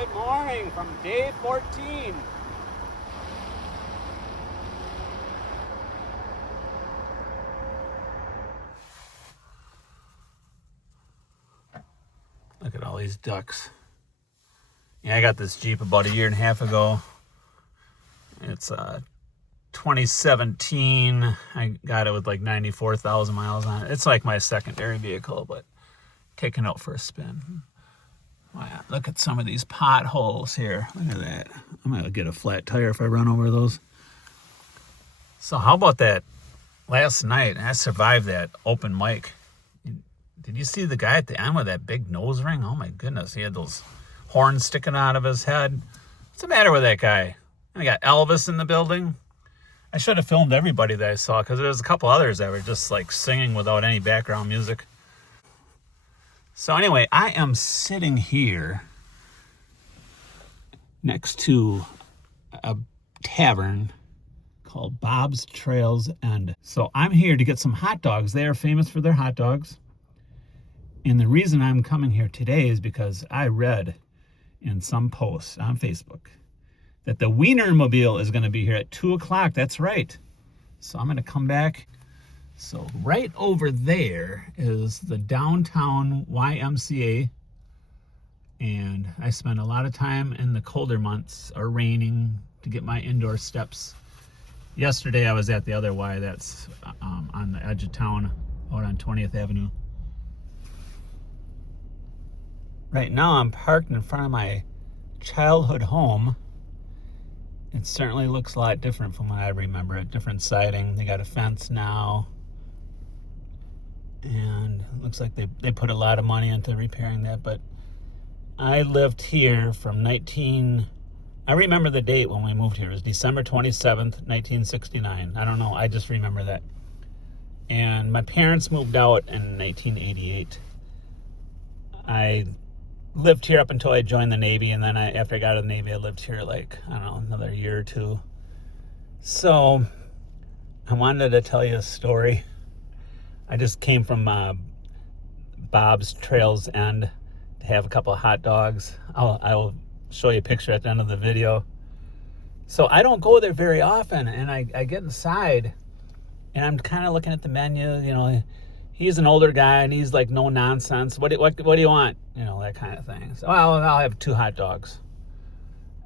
Good morning from day 14. Look at all these ducks. Yeah, I got this Jeep about a year and a half ago. It's 2017. I got it with like 94,000 miles on it. It's like my secondary vehicle, but taking out for a spin. Wow, look at some of these potholes here. Look at that. I'm gonna get a flat tire if I run over those. So how about that? Last night, I survived that open mic. Did you see the guy at the end with that big nose ring? Oh my goodness, he had those horns sticking out of his head. What's the matter with that guy? And I got Elvis in the building. I should have filmed everybody that I saw because there was a couple others that were just like singing without any background music. So anyway, I am sitting here next to a tavern called Bob's Trails End. So I'm here to get some hot dogs. They are famous for their hot dogs. And the reason I'm coming here today is because I read in some posts on Facebook that the Wienermobile is going to be here at 2 o'clock. That's right. So I'm going to come back. So right over there is the downtown YMCA. And I spend a lot of time in the colder months or raining to get my indoor steps. Yesterday I was at the other Y that's on the edge of town out on 20th Avenue. Right now I'm parked in front of my childhood home. It certainly looks a lot different from when I remember it. Different siding. They got a fence now. And it looks like they put a lot of money into repairing that. But I lived here from I remember the date when we moved here. It was December 27th, 1969. I don't know. I just remember that. And my parents moved out in 1988. I lived here up until I joined the Navy, and then after I got out of the Navy, I lived here like, I don't know, another year or two. So I wanted to tell you a story. I just came from Bob's Trails End to have a couple of hot dogs. I will show you a picture at the end of the video. So I don't go there very often, and I get inside, and I'm kind of looking at the menu. You know, he's an older guy, and he's like no nonsense. What do you want? You know, that kind of thing. So I'll have 2 hot dogs.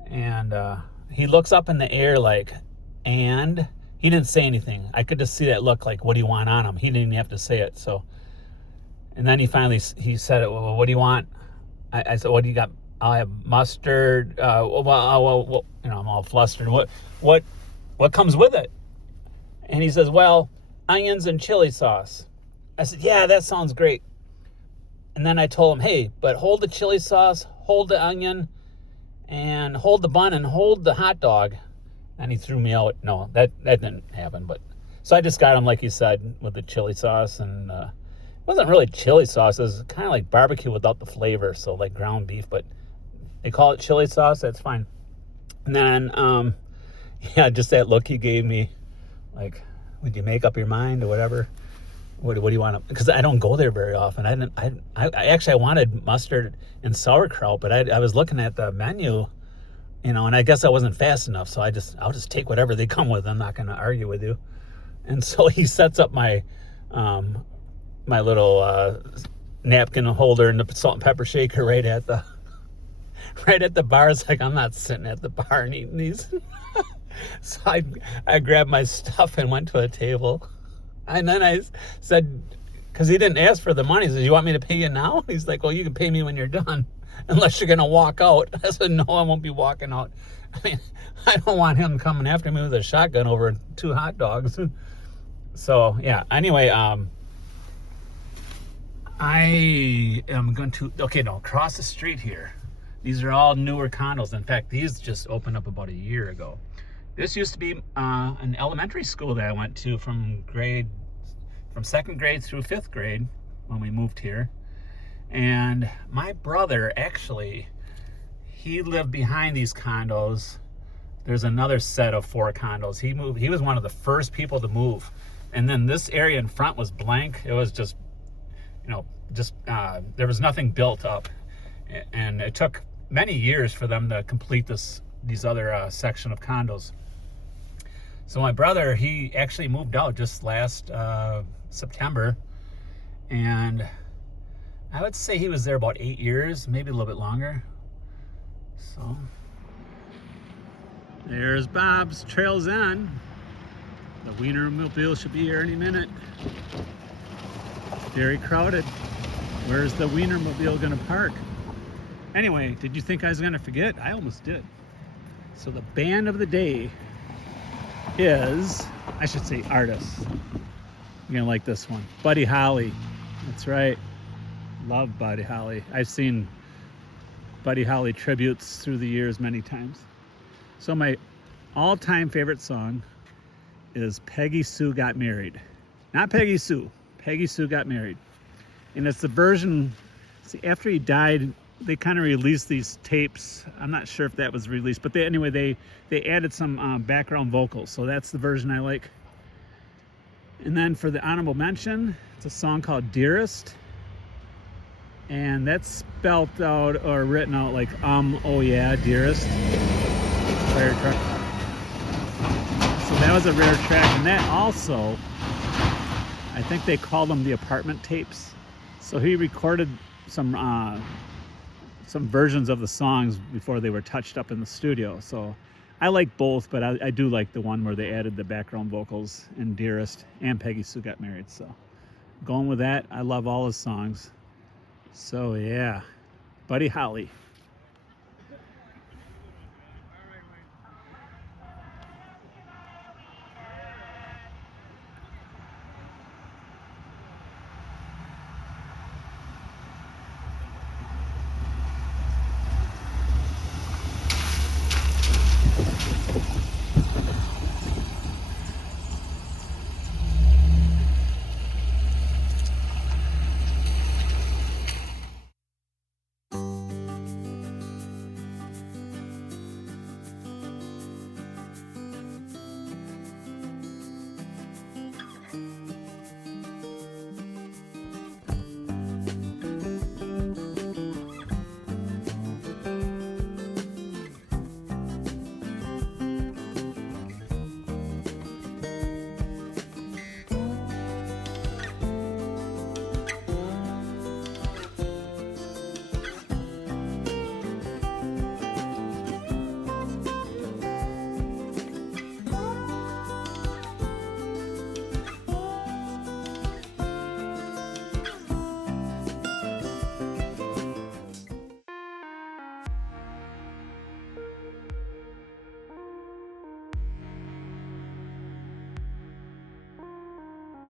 And he looks up in the air like, and he didn't say anything. I could just see that look like, what do you want on him? He didn't even have to say it. So, and then he said it. Well, what do you want? I said, what do you got? I'll have mustard. Well, you know, I'm all flustered. What comes with it? And he says, well, onions and chili sauce. I said, yeah, that sounds great. And then I told him, hey, but hold the chili sauce, hold the onion, and hold the bun, and hold the hot dog. And he threw me out. No, that didn't happen. But so I just got him, like you said, with the chili sauce. And it wasn't really chili sauce. It was kind of like barbecue without the flavor. So like ground beef, but they call it chili sauce. That's fine. And then, yeah, just that look he gave me, like, would you make up your mind or whatever? What do you want? Because I don't go there very often. I wanted mustard and sauerkraut, but I was looking at the menu, you know, and I guess I wasn't fast enough. So I'll just take whatever they come with. I'm not going to argue with you. And so he sets up my my little napkin holder and the salt and pepper shaker right at the bar. It's like, I'm not sitting at the bar and eating these. So I grabbed my stuff and went to a table. And then I said, because he didn't ask for the money, he said, you want me to pay you now? He's like, well, you can pay me when you're done, unless you're going to walk out. I said, no, I won't be walking out. I mean, I don't want him coming after me with a shotgun over 2 hot dogs. So, yeah, anyway, I am going to, cross the street here. These are all newer condos. In fact, these just opened up about a year ago. This used to be an elementary school that I went to from 2nd grade through 5th grade when we moved here. And my brother, actually, he lived behind these condos. There's another set of 4 condos. He was one of the first people to move. And then this area in front was blank. It was just, there was nothing built up. And it took many years for them to complete these other section of condos. So my brother, he actually moved out just last September, and I would say he was there about 8 years, maybe a little bit longer. So there's Bob's Trails End. The Wienermobile should be here any minute. Very crowded. Where's the Wienermobile gonna park? Anyway, did you think I was gonna forget? I almost did. So the band of the day is, I should say artist. You're gonna like this one. Buddy Holly. That's right. Love Buddy Holly. I've seen Buddy Holly tributes through the years many times. So my all-time favorite song is Peggy Sue Got Married. Not Peggy Sue. Peggy Sue Got Married. And it's the version, see, after he died, they kind of released these tapes. I'm not sure if that was released, but they added some background vocals. So that's the version I like. And then for the honorable mention, it's a song called Dearest. And that's spelled out or written out like, oh yeah, Dearest. Fire truck. So that was a rare track. And that also, I think they called them the apartment tapes. So he recorded some versions of the songs before they were touched up in the studio. So I like both, but I do like the one where they added the background vocals in Dearest and Peggy Sue Got Married. So going with that, I love all his songs. So yeah, Buddy Holly.